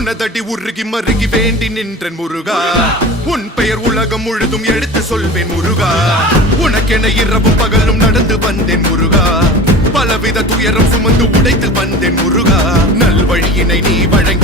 உனதடி உருகி மருகி வேண்டி நின்றன் முருகா. உன் பெயர் உலகம் முழுதும் எடுத்து சொல்வேன் முருகா. உனக்கென இரவும் பகலும் நடந்து வந்தேன் முருகா. பலவித துயரம் சுமந்து உடைத்து வந்தேன் முருகா. நல்வழியினை நீ வழங்கி